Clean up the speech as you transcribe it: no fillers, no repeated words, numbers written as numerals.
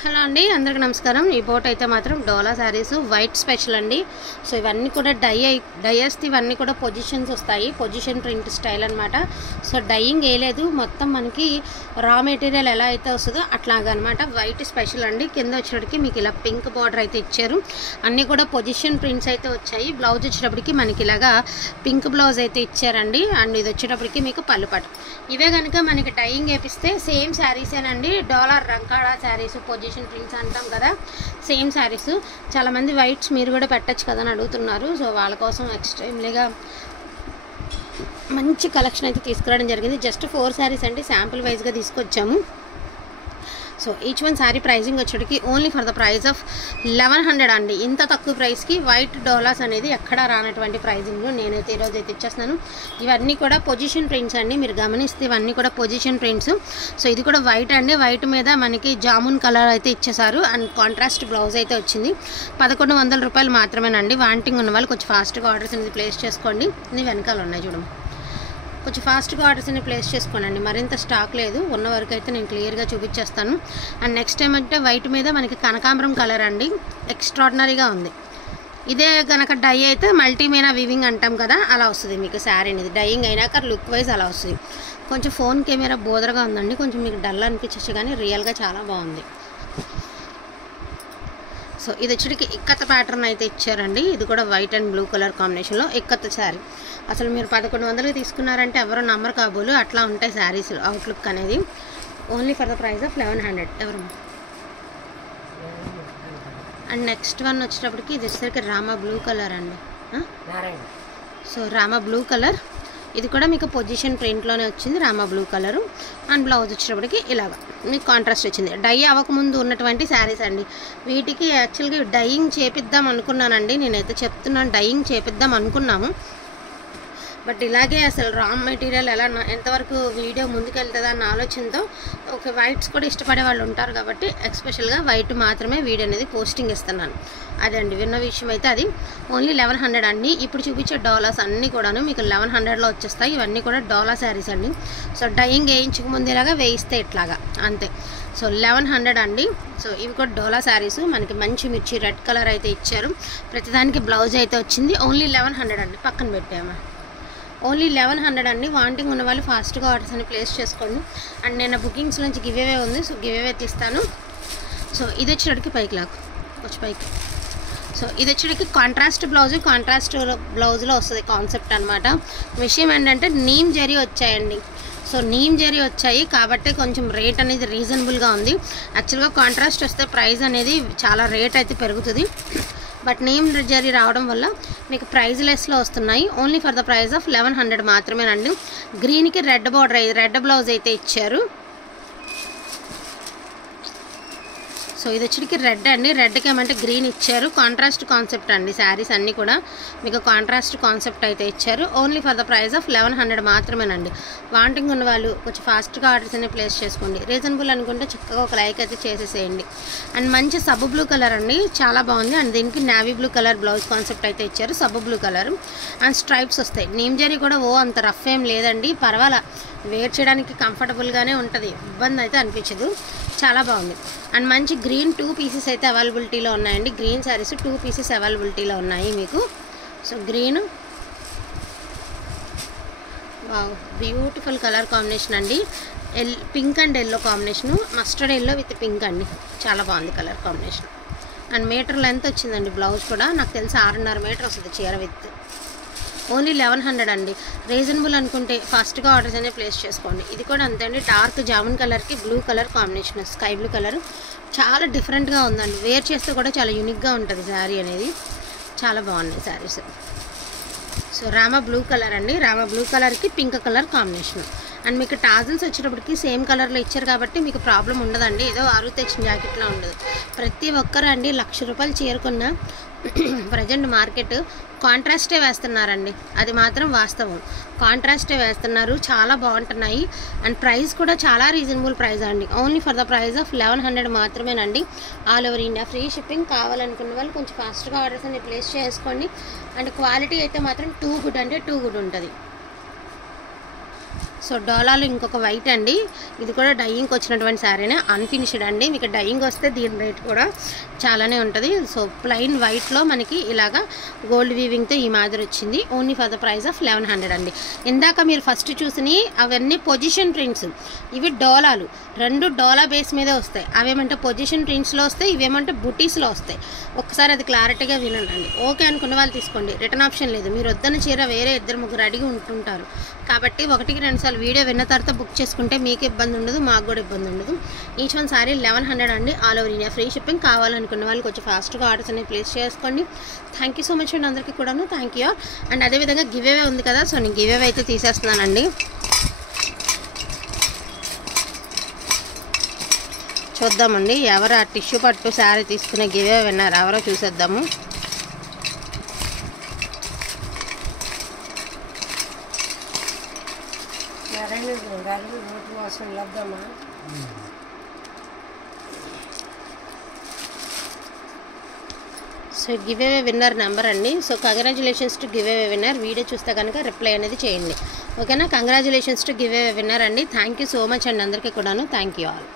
Hello అండి, అందరికీ నమస్కారం. ఈ బోట్ అయితే మాత్రం డోలా శారీస్ వైట్ స్పెషల్ అండి. సో ఇవన్నీ కూడా డైయర్స్ ఇవన్నీ కూడా పొజిషన్స్ వస్తాయి, పొజిషన్ ప్రింట్ స్టైల్ అనమాట. సో డైయింగ్ వేయలేదు, మొత్తం మనకి రా మెటీరియల్ ఎలా అయితే వస్తుందో అట్లాగా అనమాట. వైట్ స్పెషల్ అండి. కింద వచ్చేటప్పటికి మీకు ఇలా పింక్ బార్డర్ అయితే ఇచ్చారు. అన్నీ కూడా పొజిషన్ ప్రింట్స్ అయితే వచ్చాయి. బ్లౌజ్ వచ్చేటప్పటికి మనకి ఇలాగా పింక్ బ్లౌజ్ అయితే ఇచ్చారండి. అండ్ ఇది వచ్చేటప్పటికి మీకు పళ్ళుపాటు. ఇవే కనుక మనకి డైయింగ్ వేపిస్తే సేమ్ శారీసేనండి. డాలర్ రంకాడా శారీస్ పొజిషన్ ప్రింట్స్ అంటాం కదా, సేమ్ శారీస్. చాలామంది వైట్స్ మీరు కూడా పెట్టచ్చు కదా అని అడుగుతున్నారు. సో వాళ్ళ కోసం ఎక్స్ట్రీమ్లీగా మంచి కలెక్షన్ అయితే తీసుకురావడం జరిగింది. జస్ట్ 4 శారీస్ అండి, శాంపుల్ వైజ్గా తీసుకొచ్చాము. So each one sari pricing వచ్చేటికి only for the price of 1100 అండి. ఇంత తక్కువ ప్రైస్కి వైట్ డోలాస్ అనేది ఎక్కడా రానటువంటి ప్రైజింగ్ నేనైతే ఈరోజు అయితే ఇచ్చేస్తున్నాను. ఇవన్నీ కూడా పొజిషన్ ప్రింట్స్ అండి, మీరు గమనిస్తే ఇవన్నీ కూడా పొజిషన్ ప్రింట్స్. సో ఇది కూడా వైట్ అండి, వైట్ మీద మనకి జామున్ కలర్ అయితే ఇచ్చేసారు. అండ్ కాంట్రాస్ట్ బ్లౌజ్ అయితే వచ్చింది. 1100 రూపాయలు మాత్రమేనండి. వాంటింగ్ ఉన్న వాళ్ళు కొంచెం ఫాస్ట్గా ఆర్డర్స్ అనేది ప్లేస్ చేసుకోండి. ఇది వెనకాల ఉన్నాయి చూడండి, కొంచెం ఫాస్ట్గా ఆర్డర్స్ అన్ని ప్లేస్ చేసుకోండి. మరింత స్టాక్ లేదు, ఉన్న వరకు అయితే నేను క్లియర్గా చూపించేస్తాను. అండ్ నెక్స్ట్ ఏమంటే వైట్ మీద మనకి కనకాంబరం కలర్ అండి, ఎక్స్ట్రాడినరీగా ఉంది. ఇదే కనుక డై అయితే మల్టీమీనా వీవింగ్ అంటాం కదా, అలా వస్తుంది మీకు శారీ అనేది. డైయింగ్ అయినాక లుక్ వైజ్ అలా వస్తుంది. కొంచెం ఫోన్ కెమెరా బోదరగా ఉందండి, కొంచెం మీకు డల్ అనిపించచ్చు, కానీ రియల్గా చాలా బాగుంది. సో ఇది వచ్చేటికి ఇక్కత్ ప్యాటర్న్ అయితే ఇచ్చారండి. ఇది కూడా వైట్ అండ్ బ్లూ కలర్ కాంబినేషన్లో ఇక్కత్ శారీ. అసలు మీరు 1100కి తీసుకున్నారంటే ఎవరో నమ్మరు కాబోలు, అట్లా ఉంటాయి శారీస్ అవుట్లుక్ అనేది. Only for the price of 1100 ఎవరు. అండ్ నెక్స్ట్ వన్ వచ్చేటప్పటికి ఇది వచ్చేసరికి రామా బ్లూ కలర్ అండి. సో రామా బ్లూ కలర్, ఇది కూడా మీకు పొజిషన్ ప్రింట్లోనే వచ్చింది, Rama blue colour. And blouse వచ్చేటప్పటికి ఇలాగా మీకు కాంట్రాస్ట్ వచ్చింది. డై అవ్వకముందు ఉన్నటువంటి శారీస్ అండి. వీటికి యాక్చువల్గా డైయింగ్ చేపిద్దాం అనుకున్నానండి, నేనైతే చెప్తున్నాను, డైయింగ్ చేపిద్దాం అనుకున్నాము. బట్ ఇలాగే అసలు రా మెటీరియల్ ఎలా ఎంతవరకు వీడియో ముందుకెళ్తుందా అన్న ఆలోచనతో ఒక వైట్స్ కూడా ఇష్టపడే వాళ్ళు ఉంటారు కాబట్టి ఎస్పెషల్గా వైట్ మాత్రమే వీడియో అనేది పోస్టింగ్ ఇస్తున్నాను. అదే అండి విన్న విషయం అయితే అది. ఓన్లీ 1100 అండి. ఇప్పుడు చూపించే డాలర్స్ అన్నీ కూడాను మీకు 1100లో వచ్చేస్తాయి. ఇవన్నీ కూడా డాలర్ శారీస్ అండి. సో డైయింగ్ వేయించక ముందేలాగా వేయిస్తే ఇట్లాగా అంతే. సో 1100 అండి. సో ఇవి కూడా డోలా శారీస్, మనకి మంచి మిర్చి రెడ్ కలర్ అయితే ఇచ్చారు. ప్రతిదానికి బ్లౌజ్ అయితే వచ్చింది. ఓన్లీ 1100 అండి. పక్కన పెట్టామా, ఓన్లీ 1100 అండి. వాంటింగ్ ఉన్న వాళ్ళు ఫాస్ట్గా ఆర్డర్స్ అని ప్లేస్ చేసుకోండి. అండ్ నేను బుకింగ్స్ నుంచి గివేవే ఉంది, సో గివేవే తీస్తాను. సో ఇది వచ్చేటికి పైకి లాగు వచ్చి పైకి. సో ఇది వచ్చేటికి కాంట్రాస్ట్ బ్లౌజ్లో వస్తుంది కాన్సెప్ట్ అనమాట. విషయం ఏంటంటే నీమ్ జరీ వచ్చాయండి. సో నీమ్ జరీ వచ్చాయి కాబట్టి కొంచెం రేట్ అనేది రీజనబుల్గా ఉంది. యాక్చువల్గా కాంట్రాస్ట్ వస్తే ప్రైస్ అనేది చాలా రేట్ అయితే పెరుగుతుంది. బట్ నేమ్ జరీ రావడం వల్ల మీకు ప్రైజ్ లెస్లో వస్తున్నాయి. Only for the price of 1100 మాత్రమేనండి. గ్రీన్కి రెడ్ బార్డర్, రెడ్ బ్లౌజ్ అయితే ఇచ్చారు. సో ఇది వచ్చేటికి రెడ్ అండి, రెడ్కి ఏమంటే గ్రీన్ ఇచ్చారు. కాంట్రాస్ట్ కాన్సెప్ట్ అండి, శారీస్ అన్నీ కూడా మీకు కాంట్రాస్ట్ కాన్సెప్ట్ అయితే ఇచ్చారు. Only for the price of 1100 మాత్రమేనండి. వాంటింగ్ ఉన్న వాళ్ళు కొంచెం ఫాస్ట్గా ఆర్డర్స్ అనే ప్లేస్ చేసుకోండి. రీజనబుల్ అనుకుంటే చక్కగా ఒక లైక్ అయితే చేసేసేయండి. అండ్ మంచి సబ్బు బ్లూ కలర్ అండి, చాలా బాగుంది. అండ్ దీనికి navy blue colour blouse concept అయితే ఇచ్చారు, సబ్బు బ్లూ కలర్. అండ్ స్ట్రైప్స్ వస్తాయి. నీమ్ జరీ కూడా అంత రఫ్ ఏం లేదండి, పర్వాలా, వేర్ చేయడానికి కంఫర్టబుల్గానే ఉంటుంది, ఇబ్బంది అయితే అనిపించదు, చాలా బాగుంది. అండ్ మంచి గ్రీన్ 2 పీసెస్ అయితే అవైలబిలిటీలో ఉన్నాయండి. గ్రీన్ శారీస్ 2 పీసెస్ అవైలబిలిటీలో ఉన్నాయి మీకు. So green, wow beautiful colour combination అండి. Pink and yellow combination, mustard yellow with pink అండి, చాలా బాగుంది colour combination. And metre length వచ్చిందండి బ్లౌజ్ కూడా, నాకు తెలిసి 6.5 మీటర్ వస్తుంది చీర విత్. ఓన్లీ 1100 అండి. రీజనబుల్ అనుకుంటే ఫాస్ట్గా ఆర్డర్స్ అనేది ప్లేస్ చేసుకోండి. ఇది కూడా అంతే అండి, డార్క్ జామున్ కలర్కి blue colour combination, sky blue colour, చాలా డిఫరెంట్గా ఉందండి. వేర్ చేస్తే కూడా చాలా యూనిక్గా ఉంటుంది శారీ అనేది, చాలా బాగున్నాయి saris. So Rama blue colour అండి, రామా బ్లూ కలర్కి పింక్ కలర్ కాంబినేషన్. అండ్ మీకు టాజిల్స్ వచ్చేటప్పటికి సేమ్ కలర్లో ఇచ్చారు కాబట్టి మీకు ప్రాబ్లం ఉండదండి, ఏదో అరువు తెచ్చిన జాకెట్లో ఉండదు. ప్రతి ఒక్కరు అండి 1,00,000 రూపాయలు చేరుకున్న ప్రజెంట్ మార్కెట్ కాంట్రాస్టే వేస్తున్నారండి, అది మాత్రం వాస్తవం. కాంట్రాస్టే వేస్తున్నారు, చాలా బాగుంటున్నాయి. అండ్ ప్రైస్ కూడా చాలా రీజనబుల్ ప్రైస్ అండి. Only for the price of 1100 మాత్రమేనండి. All over India free shipping. కావాలనుకున్న వాళ్ళు కొంచెం ఫాస్ట్గా ఆర్డర్స్ అన్ని ప్లేస్ చేసుకోండి. అండ్ క్వాలిటీ అయితే మాత్రం టూ గుడ్ అంటే టూ గుడ్ ఉంటుంది. సో డోలాలో ఇంకొక వైట్ అండి, ఇది కూడా డైయింగ్కి వచ్చినటువంటి శారీనే, అన్ఫినిష్డ్ అండి. మీకు డైయింగ్ వస్తే దీని రేట్ కూడా చాలానే ఉంటుంది. సో ప్లెయిన్ వైట్లో మనకి ఇలాగా గోల్డ్ వీవింగ్తో ఈ మాదిరి వచ్చింది. Only for the price of 1100 అండి. ఇందాక మీరు ఫస్ట్ చూసినవి అవన్నీ పొజిషన్ ప్రింట్స్, ఇవి డోలాలు, రెండు డోలా బేస్ మీదే వస్తాయి. అవేమంటే పొజిషన్ ప్రింట్స్లో వస్తాయి, ఇవేమంటే బుటీస్లో వస్తాయి. ఒకసారి అది క్లారిటీగా వినండి. ఓకే అనుకున్న వాళ్ళు తీసుకోండి, రిటర్న్ ఆప్షన్ లేదు. మీరు వద్దన్న చీర వేరే 2-3 అడిగి ఉంటుంటారు కాబట్టి 1-2 సార్లు వీడియో విన్న తర్వాత బుక్ చేసుకుంటే మీకు ఇబ్బంది ఉండదు, మాకు కూడా ఇబ్బంది ఉండదు. ఈచ్ వన్ సారీ 1100 అండి, all over India free shipping. కావాలనుకున్న వాళ్ళు కొంచెం ఫాస్ట్గా ఆర్డర్స్ అనేవి ప్లేస్ చేసుకోండి. థ్యాంక్ యూ సో మచ్ అండి అందరికీ కూడాను, థ్యాంక్ యూ. అండ్ అదేవిధంగా గివ్ అవే ఉంది కదా, సో నేను గివ్ అవే అయితే తీసేస్తున్నానండి. చూద్దామండి ఎవరు ఆ టిష్యూ పట్టు శారీ తీసుకునే గివ్ అవే విన్నారు ఎవరో చూసేద్దాము. So giveaway winner number అండి. So congratulations to giveaway winner. Video చూస్తే కనుక రిప్లై అనేది చేయండి, ఓకేనా. Congratulations to giveaway winner అండి. థ్యాంక్ యూ సో మచ్ అండి అందరికీ కూడాను, థ్యాంక్ యూ ఆల్.